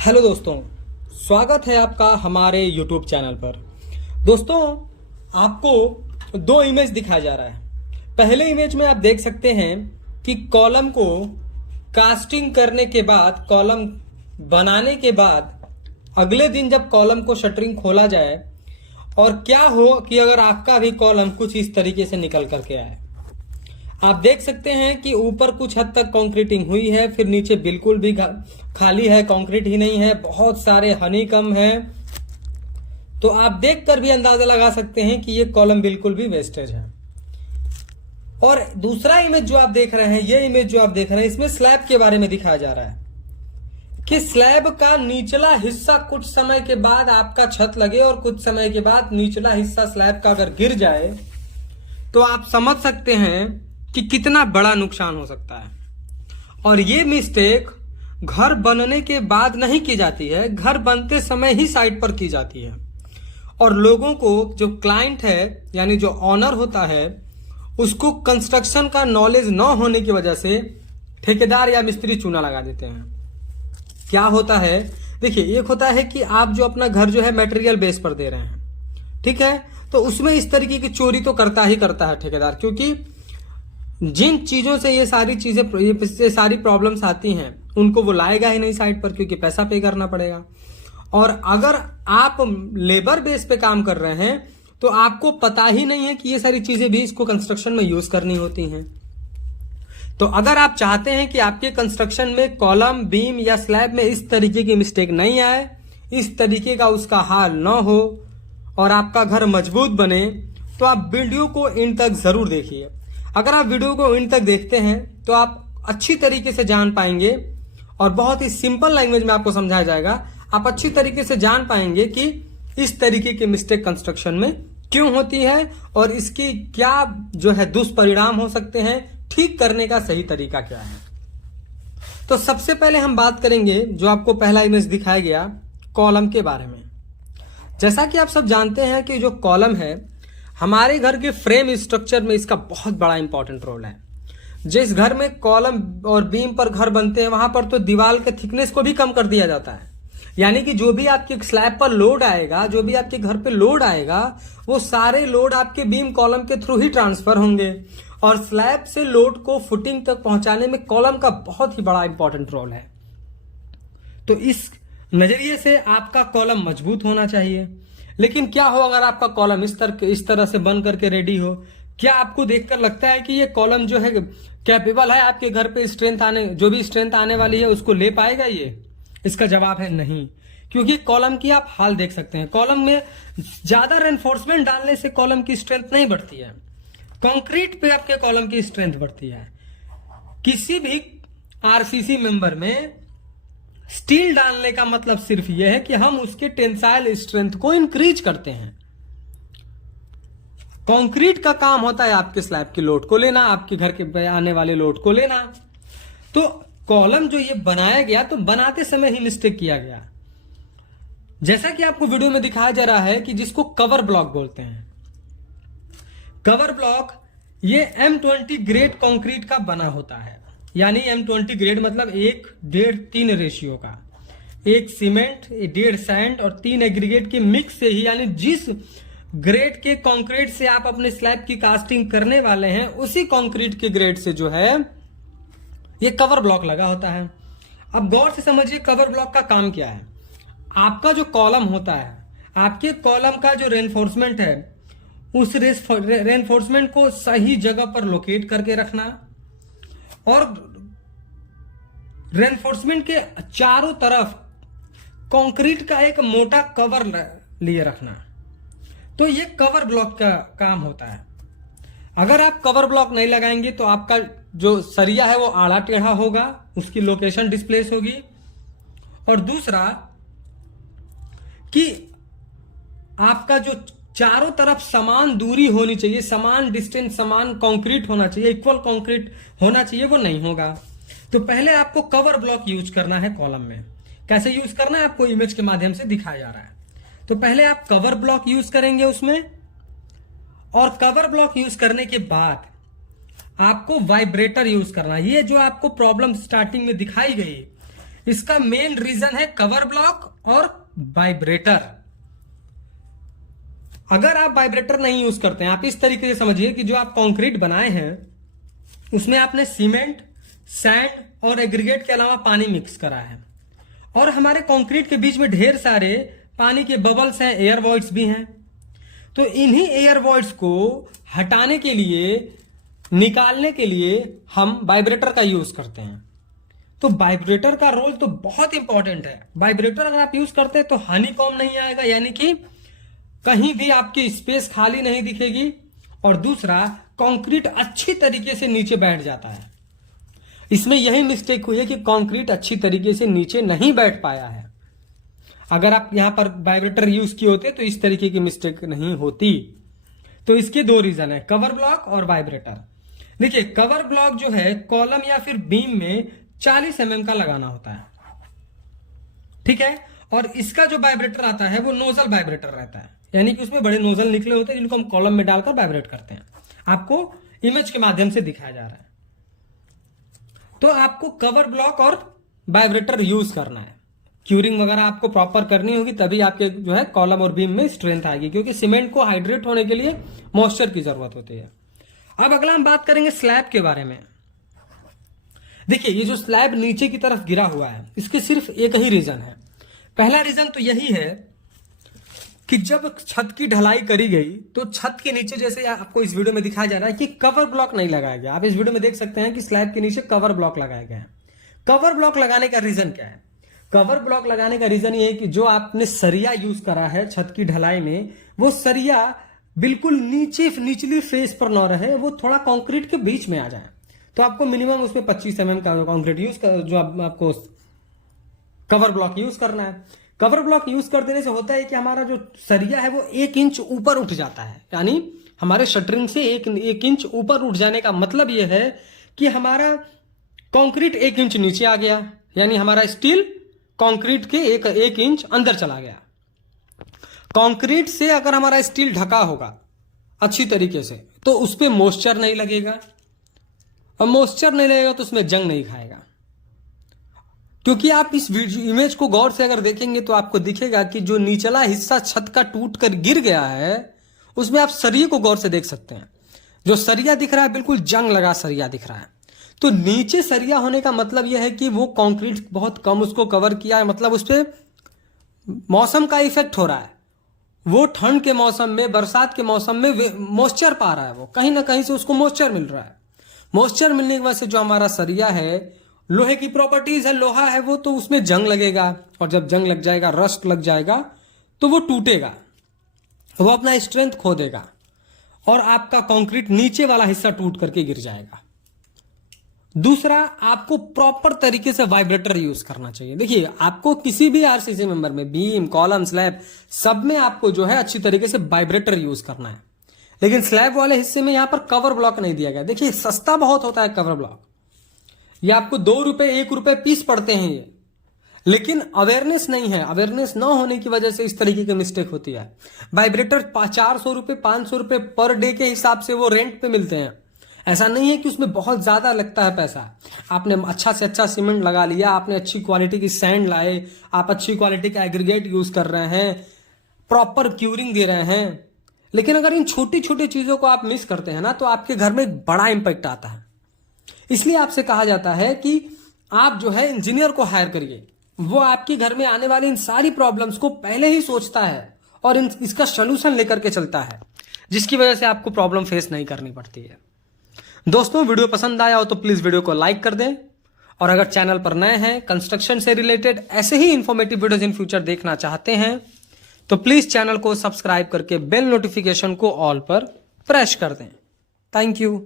Hello दोस्तों, स्वागत है आपका हमारे YouTube चैनल पर। दोस्तों, आपको दो इमेज दिखाया जा रहा है। पहले इमेज में आप देख सकते हैं कि कॉलम को कास्टिंग करने के बाद, कॉलम बनाने के बाद अगले दिन जब कॉलम को शटरिंग खोला जाए और क्या हो कि अगर आपका भी कॉलम कुछ इस तरीके से निकल करके आए। आप देख सकते हैं कि ऊपर कुछ हद तक कंक्रीटिंग हुई है, फिर नीचे बिल्कुल भी खाली है, कंक्रीट ही नहीं है, बहुत सारे हनीकम है। तो आप देखकर भी अंदाजा लगा सकते हैं कि ये कॉलम बिल्कुल भी वेस्टेज है। और दूसरा इमेज जो आप देख रहे हैं, ये इमेज जो आप देख रहे हैं, इसमें स्लैब के बारे में दिखाया जा रहा है कि स्लैब का निचला हिस्सा कुछ समय के बाद आपका छत लगे और कुछ समय के बाद निचला हिस्सा स्लैब का अगर गिर जाए तो आप समझ सकते हैं कि कितना बड़ा नुकसान हो सकता है। और ये मिस्टेक घर बनने के बाद नहीं की जाती है, घर बनते समय ही साइट पर की जाती है। और लोगों को, जो क्लाइंट है यानी जो ऑनर होता है, उसको कंस्ट्रक्शन का नॉलेज न होने की वजह से ठेकेदार या मिस्त्री चूना लगा देते हैं। क्या होता है, देखिए, एक होता है कि आप जो अपना घर जो है मटेरियल बेस पर दे रहे हैं, ठीक है, तो उसमें इस तरीके की चोरी तो करता ही करता है ठेकेदार, क्योंकि जिन चीजों से ये सारी चीजें, ये सारी प्रॉब्लम्स आती हैं, उनको वो लाएगा ही नहीं साइट पर, क्योंकि पैसा पे करना पड़ेगा। और अगर आप लेबर बेस पे काम कर रहे हैं तो आपको पता ही नहीं है कि ये सारी चीजें भी इसको कंस्ट्रक्शन में यूज करनी होती हैं। तो अगर आप चाहते हैं कि आपके कंस्ट्रक्शन में कॉलम, बीम या स्लैब में इस तरीके की मिस्टेक नहीं आए, इस तरीके का उसका हाल न हो और आपका घर मजबूत बने, तो आप वीडियो को इन तक जरूर देखिए। अगर आप वीडियो को इन तक देखते हैं तो आप अच्छी तरीके से जान पाएंगे, और बहुत ही सिंपल लैंग्वेज में आपको समझाया जाएगा। आप अच्छी तरीके से जान पाएंगे कि इस तरीके की मिस्टेक कंस्ट्रक्शन में क्यों होती है और इसकी क्या जो है दुष्परिणाम हो सकते हैं, ठीक करने का सही तरीका क्या है। तो सबसे पहले हम बात करेंगे, जो आपको पहला इमेज दिखाया गया, कॉलम के बारे में। जैसा कि आप सब जानते हैं कि जो कॉलम है, हमारे घर के फ्रेम स्ट्रक्चर में इसका बहुत बड़ा इंपॉर्टेंट रोल है। जिस घर में कॉलम और बीम पर घर बनते हैं, वहां पर तो दीवार के थिकनेस को भी कम कर दिया जाता है। यानी कि जो भी आपके स्लैब पर लोड आएगा, जो भी आपके घर पे लोड आएगा, वो सारे लोड आपके बीम कॉलम के थ्रू ही ट्रांसफर होंगे। और स्लैब से लोड को फुटिंग तक पहुंचाने में कॉलम का बहुत ही बड़ा इंपॉर्टेंट रोल है। तो इस नजरिए से आपका कॉलम मजबूत होना चाहिए। लेकिन क्या हो अगर आपका कॉलम इस तरह से बन करके रेडी हो? क्या आपको देखकर लगता है कि ये कॉलम जो है कैपेबल है आपके घर पे स्ट्रेंथ आने, जो भी स्ट्रेंथ आने वाली है उसको ले पाएगा ये? इसका जवाब है नहीं, क्योंकि कॉलम की आप हाल देख सकते हैं। कॉलम में ज्यादा रेनफोर्समेंट डालने से कॉलम की स्ट्रेंथ नहीं बढ़ती है, कंक्रीट पे आपके कॉलम की स्ट्रेंथ बढ़ती है। किसी भी आरसीसी मेंबर में स्टील डालने का मतलब सिर्फ यह है कि हम उसके टेंसाइल स्ट्रेंथ को इंक्रीज करते हैं। कंक्रीट का काम होता है आपके स्लैब के लोड को लेना, आपके घर के आने वाले लोड को लेना। तो कॉलम जो ये बनाया गया, तो बनाते समय ही मिस्टेक किया गया। जैसा कि आपको वीडियो में दिखाया जा रहा है कि जिसको कवर ब्लॉक बोलते हैं। कवर ब्लॉक ये M20 ग्रेड कंक्रीट का बना होता है। यानी M20 ग्रेड मतलब 1:3 रेशियो का, 1 सीमेंट, 1.5 सैंड और 3 एग्रीगेट के मिक्स से ही, यानी जिस ग्रेड के कंक्रीट से आप अपने स्लैब की कास्टिंग करने वाले हैं, उसी कंक्रीट के ग्रेड से जो है ये कवर ब्लॉक लगा होता है। अब गौर से समझिए कवर ब्लॉक का काम क्या है। आपका जो कॉलम होता है, आपके कॉलम का जो रेनफोर्समेंट है, उस रेनफोर्समेंट को सही जगह पर लोकेट करके रखना और रेनफोर्समेंट के चारों तरफ कंक्रीट का एक मोटा कवर लिए रखना। तो ये कवर ब्लॉक का काम होता है। अगर आप कवर ब्लॉक नहीं लगाएंगे तो आपका जो सरिया है वो आड़ा टेढ़ा होगा, उसकी लोकेशन डिस्प्लेस होगी। और दूसरा कि आपका जो चारों तरफ समान दूरी होनी चाहिए, समान डिस्टेंस, समान कंक्रीट होना चाहिए, इक्वल कंक्रीट होना चाहिए, वो नहीं होगा। तो पहले आपको कवर ब्लॉक यूज करना है कॉलम में। कैसे यूज करना है आपको इमेज के माध्यम से दिखाया जा रहा है। तो पहले आप कवर ब्लॉक यूज करेंगे उसमें, और कवर ब्लॉक यूज करने के बाद आपको वाइब्रेटर यूज करना है। ये जो आपको प्रॉब्लम स्टार्टिंग में दिखाई गई, इसका मेन रीजन है कवर ब्लॉक और वाइब्रेटर। अगर आप वाइब्रेटर नहीं यूज करते हैं, आप इस तरीके से समझिए कि जो आप कंक्रीट बनाए हैं उसमें आपने सीमेंट, सैंड और एग्रीगेट के अलावा पानी मिक्स करा है, और हमारे कंक्रीट के बीच में ढेर सारे पानी के बबल्स हैं, एयर वॉइड्स भी हैं। तो इन्हीं एयर वॉइड्स को हटाने के लिए, निकालने के लिए हम वाइब्रेटर का यूज करते हैं। तो वाइब्रेटर का रोल तो बहुत इंपॉर्टेंट है। वाइब्रेटर अगर आप यूज करते हैं तो हनीकॉम्ब नहीं आएगा, यानी कि कहीं भी आपकी स्पेस खाली नहीं दिखेगी, और दूसरा कंक्रीट अच्छी तरीके से नीचे बैठ जाता है। इसमें यही मिस्टेक हुई है कि कंक्रीट अच्छी तरीके से नीचे नहीं बैठ पाया है। अगर आप यहां पर वाइब्रेटर यूज किए होते तो इस तरीके की मिस्टेक नहीं होती। तो इसके दो रीजन है, कवर ब्लॉक और वाइब्रेटर। देखिए, कवर ब्लॉक जो है कॉलम या फिर बीम में 40 mm का लगाना होता है, ठीक है। और इसका जो वाइब्रेटर आता है वो नोजल वाइब्रेटर रहता है, यानी कि उसमें बड़े नोजल निकले होते हैं जिनको हम कॉलम में डालकर वाइब्रेट करते हैं। आपको इमेज के माध्यम से दिखाया जा रहा है। तो आपको कवर ब्लॉक और वाइब्रेटर यूज करना है। क्यूरिंग वगैरह आपको प्रॉपर करनी होगी, तभी आपके जो है कॉलम और बीम में स्ट्रेंथ आएगी, क्योंकि सीमेंट को हाइड्रेट होने के लिए मॉइस्चर की जरूरत होती है। अब अगला हम बात करेंगे स्लैब के बारे में। देखिए, ये जो स्लैब नीचे की तरफ गिरा हुआ है, इसके सिर्फ एक ही रीजन है। पहला रीजन तो यही है कि जब छत की ढलाई करी गई तो छत के नीचे, जैसे आपको इस वीडियो में दिखाया जा रहा है कि कवर ब्लॉक नहीं लगाया गया। आप इस वीडियो में देख सकते हैं कि स्लैब के नीचे कवर ब्लॉक लगाया गया है। कवर ब्लॉक लगाने का रीजन क्या है? कवर ब्लॉक लगाने का रीजन ये है कि जो आपने सरिया यूज करा है छत की ढलाई में, वो सरिया बिल्कुल निचली फेस पर न रहे, वो थोड़ा कंक्रीट के बीच में आ जाए। तो आपको मिनिमम उसमें 25 mm का कंक्रीट यूज कर, जो आपको कवर ब्लॉक यूज करना है। कवर ब्लॉक यूज कर देने से होता है कि हमारा जो सरिया है वो 1 इंच ऊपर उठ जाता है, यानी हमारे शटरिंग से एक इंच ऊपर उठ जाने का मतलब यह है कि हमारा कंक्रीट 1 इंच नीचे आ गया, यानी हमारा स्टील कंक्रीट के एक इंच अंदर चला गया। कंक्रीट से अगर हमारा स्टील ढका होगा अच्छी तरीके से तो उस पर मॉइस्चर नहीं लगेगा, और मॉइस्चर नहीं लगेगा तो उसमें जंग नहीं खाएगा। क्योंकि आप इस इमेज को गौर से अगर देखेंगे तो आपको दिखेगा कि जो निचला हिस्सा छत का टूट कर गिर गया है, उसमें आप सरिये को गौर से देख सकते हैं। जो सरिया दिख रहा है बिल्कुल जंग लगा सरिया दिख रहा है। तो नीचे सरिया होने का मतलब यह है कि वो कंक्रीट बहुत कम उसको कवर किया है, मतलब उस पर मौसम का इफेक्ट हो रहा है। वो ठंड के मौसम में, बरसात के मौसम में मॉइस्चर पा रहा है, वो कहीं ना कहीं से उसको मॉइस्चर मिल रहा है। मॉइस्चर मिलने की वजह से जो हमारा सरिया है, लोहे की प्रॉपर्टीज है, लोहा है वो, तो उसमें जंग लगेगा, और जब जंग लग जाएगा, रस्ट लग जाएगा, तो वो टूटेगा, वो अपना स्ट्रेंथ खो देगा, और आपका कंक्रीट नीचे वाला हिस्सा टूट करके गिर जाएगा। दूसरा, आपको प्रॉपर तरीके से वाइब्रेटर यूज करना चाहिए। देखिए, आपको किसी भी आरसीसी मेंबर में, बीम, कॉलम, स्लैब, सब में आपको जो है अच्छी तरीके से वाइब्रेटर यूज करना है। लेकिन स्लैब वाले हिस्से में यहां पर कवर ब्लॉक नहीं दिया गया। देखिए, सस्ता बहुत होता है कवर ब्लॉक, ये आपको 2 रुपए 1 रुपए पीस पड़ते हैं ये, लेकिन अवेयरनेस नहीं है। अवेयरनेस ना होने की वजह से इस तरीके की मिस्टेक होती है। वाइब्रेटर 400 रुपए 500 रुपए पर डे के हिसाब से वो रेंट पे मिलते हैं। ऐसा नहीं है कि उसमें बहुत ज्यादा लगता है पैसा। आपने अच्छा से अच्छा सीमेंट लगा लिया, आपने अच्छी क्वालिटी की सैंड लाए, आप अच्छी क्वालिटी का एग्रीगेट यूज कर रहे हैं, प्रॉपर क्यूरिंग दे रहे हैं, लेकिन अगर इन छोटी छोटी चीजों को आप मिस करते हैं ना, तो आपके घर में एक बड़ा इंपैक्ट आता है। इसलिए आपसे कहा जाता है कि आप जो है इंजीनियर को हायर करिए, वो आपके घर में आने वाली इन सारी प्रॉब्लम्स को पहले ही सोचता है और इसका सोल्यूशन लेकर के चलता है, जिसकी वजह से आपको प्रॉब्लम फेस नहीं करनी पड़ती है। दोस्तों, वीडियो पसंद आया हो तो प्लीज वीडियो को लाइक कर दें, और अगर चैनल पर नए हैं, कंस्ट्रक्शन से रिलेटेड ऐसे ही इंफॉर्मेटिव वीडियोज इन फ्यूचर देखना चाहते हैं तो प्लीज चैनल को सब्सक्राइब करके बेल नोटिफिकेशन को ऑल पर प्रेस कर दें। Thank you.